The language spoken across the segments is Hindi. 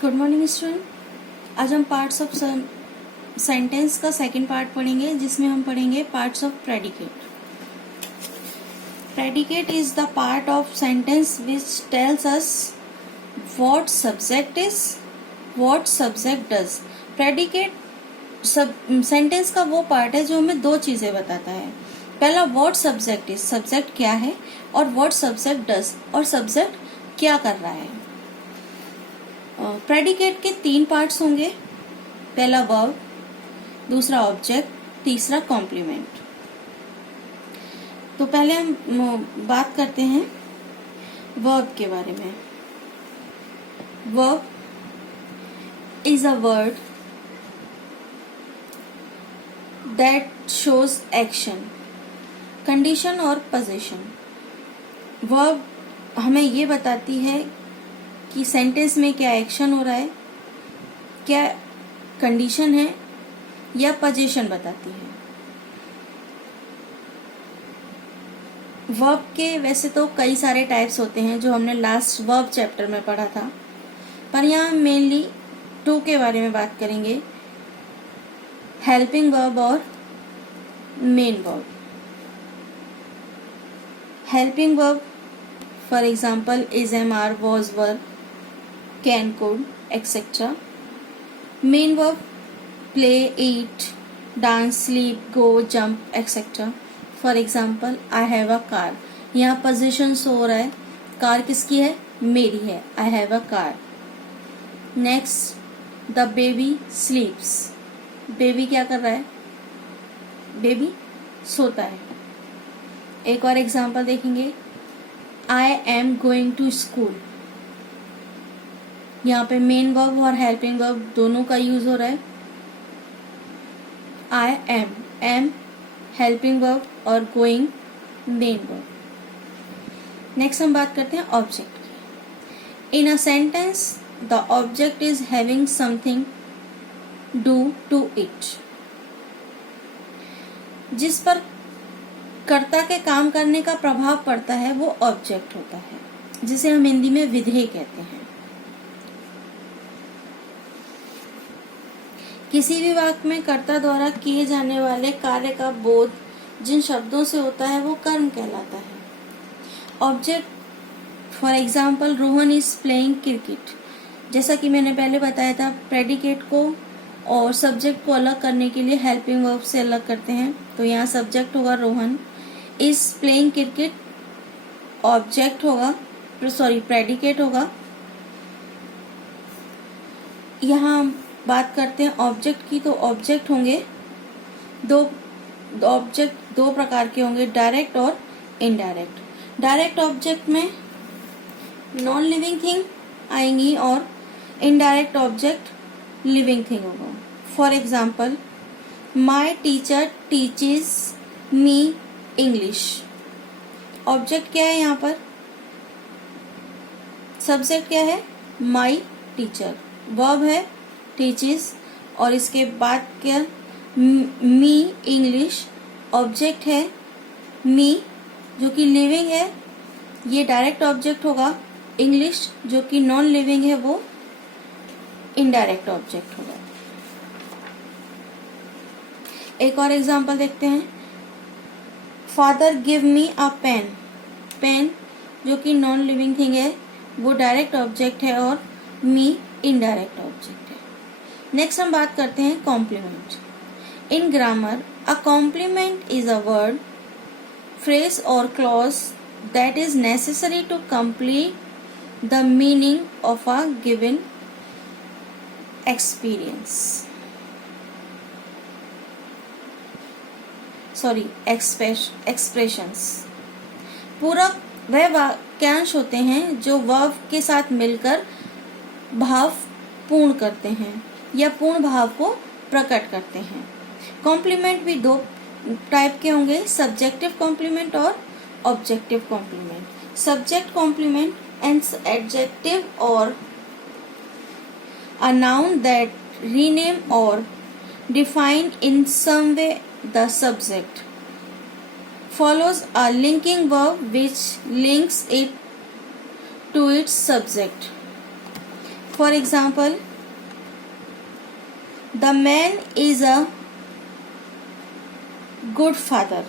Good morning student. आज हम पार्ट्स ऑफ सेंटेंस का सेकंड पार्ट पढ़ेंगे, जिसमें हम पढ़ेंगे parts of predicate. Predicate is the part of sentence which tells us what subject is, what subject does. Predicate sentence का वो पार्ट है जो हमें दो चीजें बताता है। पहला व्हाट सब्जेक्ट इज, सब्जेक्ट क्या है, और व्हाट सब्जेक्ट डज, और सब्जेक्ट क्या कर रहा है। प्रेडिकेट के तीन पार्ट्स होंगे, पहला वर्ब, दूसरा ऑब्जेक्ट, तीसरा कॉम्प्लीमेंट। तो पहले हम बात करते हैं वर्ब के बारे में। Verb is a word that shows action, condition और पोजीशन। वर्ब हमें ये बताती है कि सेंटेंस में क्या एक्शन हो रहा है, क्या कंडीशन है, या पोजीशन बताती है। वर्ब के वैसे तो कई सारे टाइप्स होते हैं जो हमने लास्ट वर्ब चैप्टर में पढ़ा था, पर यहाँ मेनली 2 के बारे में बात करेंगे, हेल्पिंग वर्ब और main verb. Helping verb for example is, am, are, was, were, can, could, etc. Main verb play, eat, dance, sleep, go, jump, etc. For example, I have a car. यहाँ पोजीशन शो हो रहा है, कार किसकी है, मेरी है, I have a car. Next, the baby sleeps. Baby क्या कर रहा है, बेबी सोता है। एक और एग्जाम्पल देखेंगे, I am going to school. यहाँ पे मेन वर्ब और हेल्पिंग वर्ब दोनों का यूज हो रहा है। I am, am helping verb और गोइंग मेन वर्ब। नेक्स्ट हम बात करते हैं ऑब्जेक्ट की। In a sentence the object is having something do to it. जिस पर कर्ता के काम करने का प्रभाव पड़ता है वो ऑब्जेक्ट होता है, जिसे हम हिंदी में विधेय कहते हैं। किसी भी वाक्य में कर्ता द्वारा किए जाने वाले कार्य का बोध जिन शब्दों से होता है वो कर्म कहलाता है। Object for example, Rohan is playing cricket. जैसा कि मैंने पहले बताया था, प्रेडिकेट को और सब्जेक्ट को अलग करने के लिए हेल्पिंग वर्ब से अलग करते हैं। तो यहाँ सब्जेक्ट होगा Rohan, is playing cricket object होगा, प्रेडिकेट होगा। यहाँ बात करते हैं ऑब्जेक्ट की, तो ऑब्जेक्ट होंगे दो प्रकार के होंगे, डायरेक्ट और इनडायरेक्ट। डायरेक्ट ऑब्जेक्ट में नॉन लिविंग थिंग आएंगी और इनडायरेक्ट ऑब्जेक्ट लिविंग थिंग होगा। For example, my teacher teaches me English. Object क्या है यहाँ पर, सब्जेक्ट क्या है, माई टीचर, वर्ब है टीचेस, और इसके बाद क्या, मी इंग्लिश, ऑब्जेक्ट है मी जो कि लिविंग है, ये डायरेक्ट ऑब्जेक्ट होगा। इंग्लिश जो कि नॉन लिविंग है वो इनडायरेक्ट ऑब्जेक्ट होगा। एक और एग्जांपल देखते हैं, फादर गिव मी अ पेन। पेन जो कि नॉन लिविंग थिंग है वो डायरेक्ट ऑब्जेक्ट है और मी इनडायरेक्ट ऑब्जेक्ट है। नेक्स्ट हम बात करते हैं complement. In grammar a complement is a word, phrase और clause that is necessary to complete the meaning of a given expressions. पूरक वह वाक्यांश होते हैं जो वर्ब के साथ मिलकर भाव पूर्ण करते हैं या पूर्ण भाव को प्रकट करते हैं। कॉम्प्लीमेंट भी 2 टाइप के होंगे, सब्जेक्टिव कॉम्प्लीमेंट और objective complement. Subject complement an adjective or a noun that rename or define in some way the subject follows a linking verb which links it to its subject. For example, the man is a good father.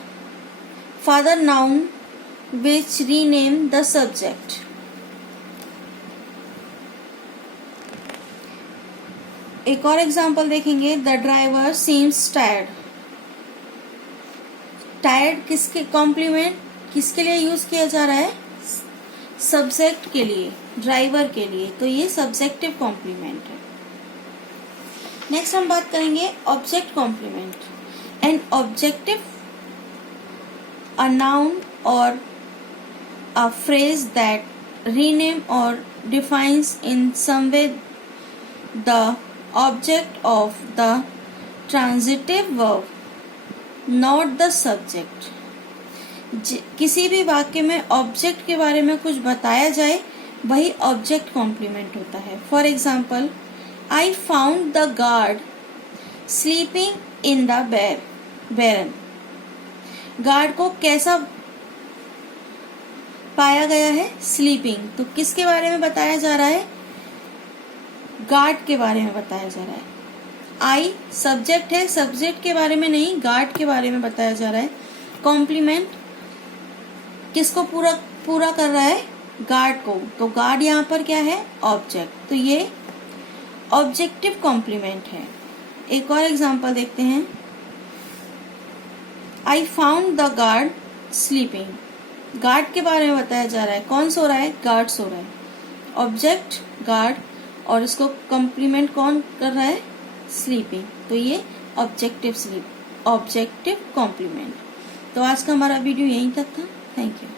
Father noun which rename the subject. एक और एग्जाम्पल देखेंगे, the driver seems tired. Tired किसके कॉम्प्लीमेंट किसके लिए यूज किया जा रहा है? सब्जेक्ट के लिए, ड्राइवर के लिए. तो ये सब्जेक्टिव कॉम्प्लीमेंट है. नेक्स्ट हम बात करेंगे object complement. An objective, a noun or a phrase that rename or defines in some way the object of the transitive verb, not the subject. किसी भी वाक्य में ऑब्जेक्ट के बारे में कुछ बताया जाए, वही ऑब्जेक्ट कॉम्प्लीमेंट होता है. For example, I found the guard sleeping in the barn. Guard को कैसा पाया गया है? स्लीपिंग. तो किसके बारे में बताया जा रहा है? गार्ड के बारे में बताया जा रहा है. आई सब्जेक्ट है, सब्जेक्ट के बारे में नहीं, गार्ड के बारे में बताया जा रहा है. कॉम्प्लीमेंट किसको पूरा कर रहा है? गार्ड को. तो गार्ड यहाँ पर क्या है? ऑब्जेक्ट. तो ये ऑब्जेक्टिव कॉम्प्लीमेंट है. एक और एग्जांपल देखते हैं, आई found the guard sleeping. Guard के बारे में बताया जा रहा है. कौन सो रहा है? गार्ड सो रहा है. ऑब्जेक्ट गार्ड और इसको कॉम्प्लीमेंट कौन कर रहा है? स्लीपिंग. तो ये ऑब्जेक्टिव कॉम्प्लीमेंट. तो आज का हमारा वीडियो यहीं तक था. Thank you.